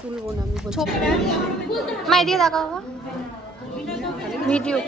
তুলবো না আমি মাই দিয়ে দেখাও video.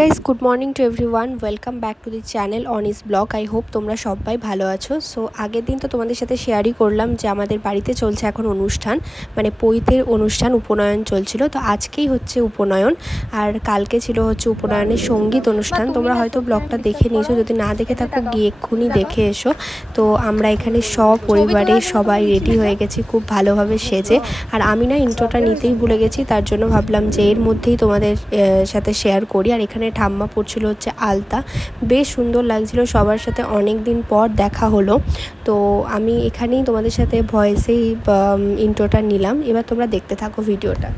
Guys good morning to everyone, welcome back to the channel Anis blog. I hope তোমরা সবাই ভালো আছো। সো আগের দিন তো তোমাদের সাথে শেয়ারই করলাম যে আমাদের বাড়িতে চলছে এখন অনুষ্ঠান, মানে পৈতের অনুষ্ঠান, উপনয়ন চলছিল। তো আজকেই হচ্ছে উপনয়ন, আর কালকে ছিল হচ্ছে উপনয়নের সঙ্গীত অনুষ্ঠান। তোমরা হয়তো ব্লগটা দেখে নিয়েছো, যদি না দেখে থাকো গিয়ে এক্ষুনি দেখে এসো। তো আমরা এখানে সপরিবারে সবাই রেডি হয়ে গেছি খুব ভালোভাবে সেজে। আর আমি না ইন্ট্রোটা নিতেই ভুলে গেছি, তার জন্য ভাবলাম যে এর মধ্যেই তোমাদের সাথে শেয়ার করি। আর এখানে ঠাম্মা পড়ছিল হচ্ছে আলতা, বেশ সুন্দর লাগছিল, সবার সাথে অনেক দিন পর দেখা হলো। তো আমি এখানেই তোমাদের সাথে ভয়েসেই ইন্ট্রোটা নিলাম। এবার তোমরা দেখতে থাকো ভিডিওটা।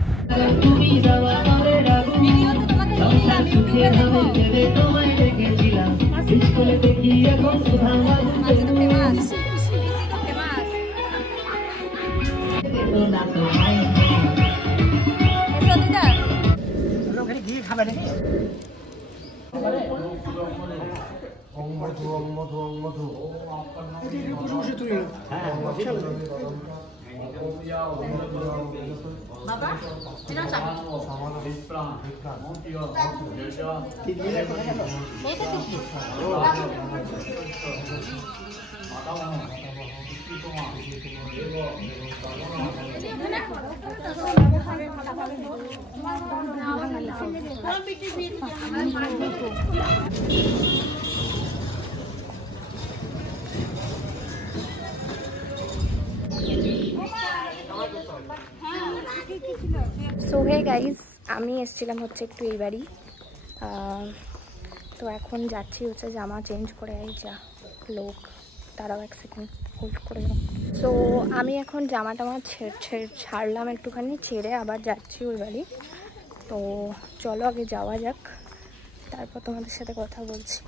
সো হে গাইজ, আমি এসেছিলাম হচ্ছে একটু এই বাড়ি। তো এখন যাচ্ছি হচ্ছে জামা চেঞ্জ করে। এই যা লোক, তারাও এক সেকেন্ড হোল্ড করে দাও। সো আমি এখন জামা টামা ছাড়লাম একটুখানি, ছেড়ে আবার যাচ্ছি ওই বাড়ি। তো চলো আগে যাওয়া যাক, তারপর তোমাদের সাথে কথা বলছি।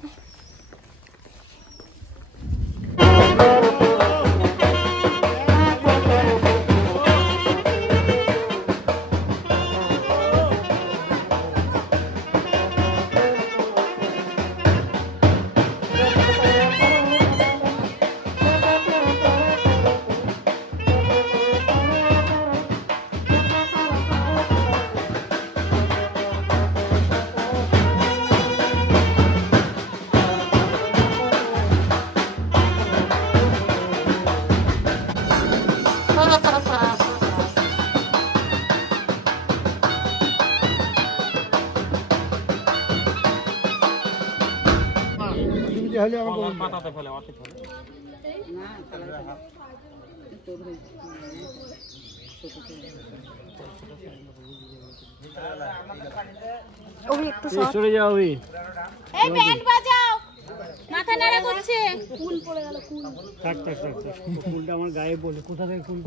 ফুলটা আমার গায়ে বলে কোথা থেকে ফুল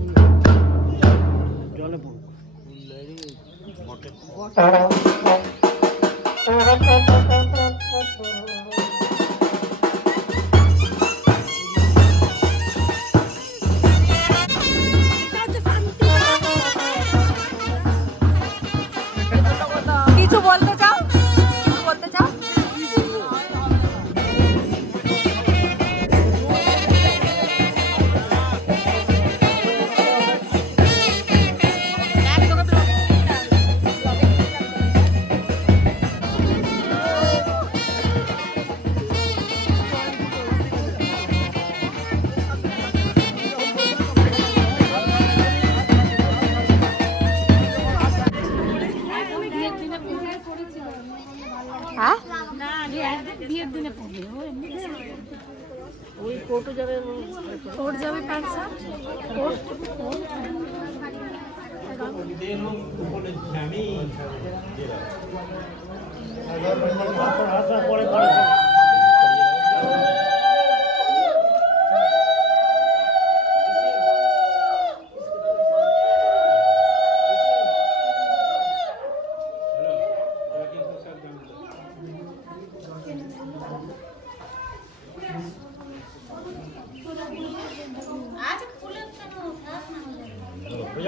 জলে পড়ুক। কিছু বলতে চাও? বলতে চাও? ওই কোর্টে যাবে, কোর্ট যাবে পাঁচটা কোর্ট পরে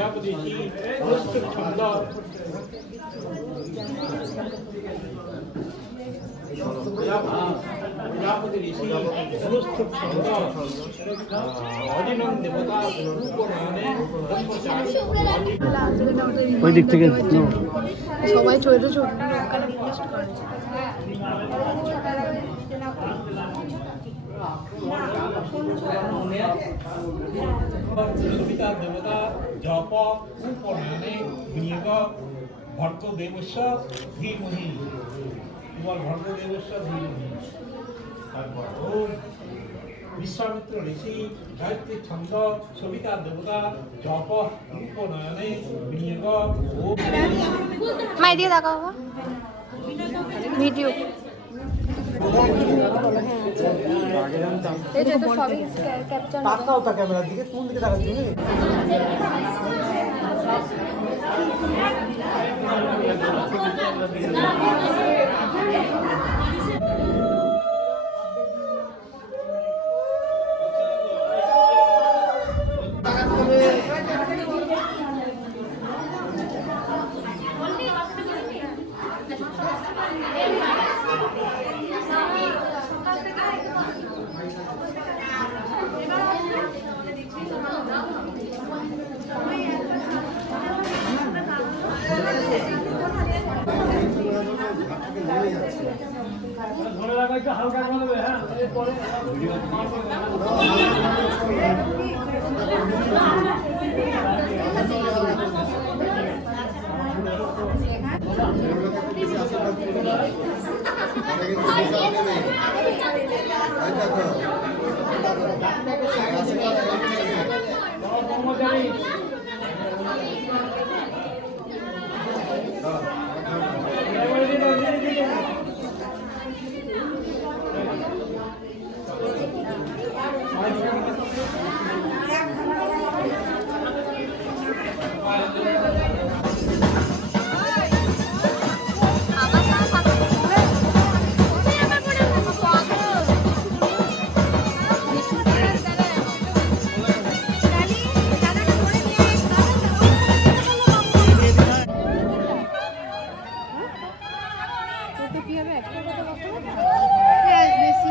প্রজাপতি সমস্ত ছন্দ প্রজাপতি ঋষি সমস্ত ছন্দ অজিনন দেবতা উপনয়নে ওই দিক থেকে সবাই চলে ছোট ওখানে রিকোয়েস্ট করে সবিতা দেবতা জপ উপনয়নে বিনিয়োগ ভর্ত দেবস্য ধীমহি তোমার ভর্ত দেবস্য ধীমহি ওম বিশ্বামিত্র ঋষি গায়ত্রী ছন্দ সবিতা দেবতা জপ উপনয়নে বিনিয়োগ ওম মাই দিয়ে দেখাও ভিডিও এটা তো সবই ক্যাপচার তাকাও তা ক্যামেরার দিকে কোন দিকে তাকাচ্ছ তুমি ধরে রাখা একটু হালকা করবে হ্যাঁ এরপরে বেশি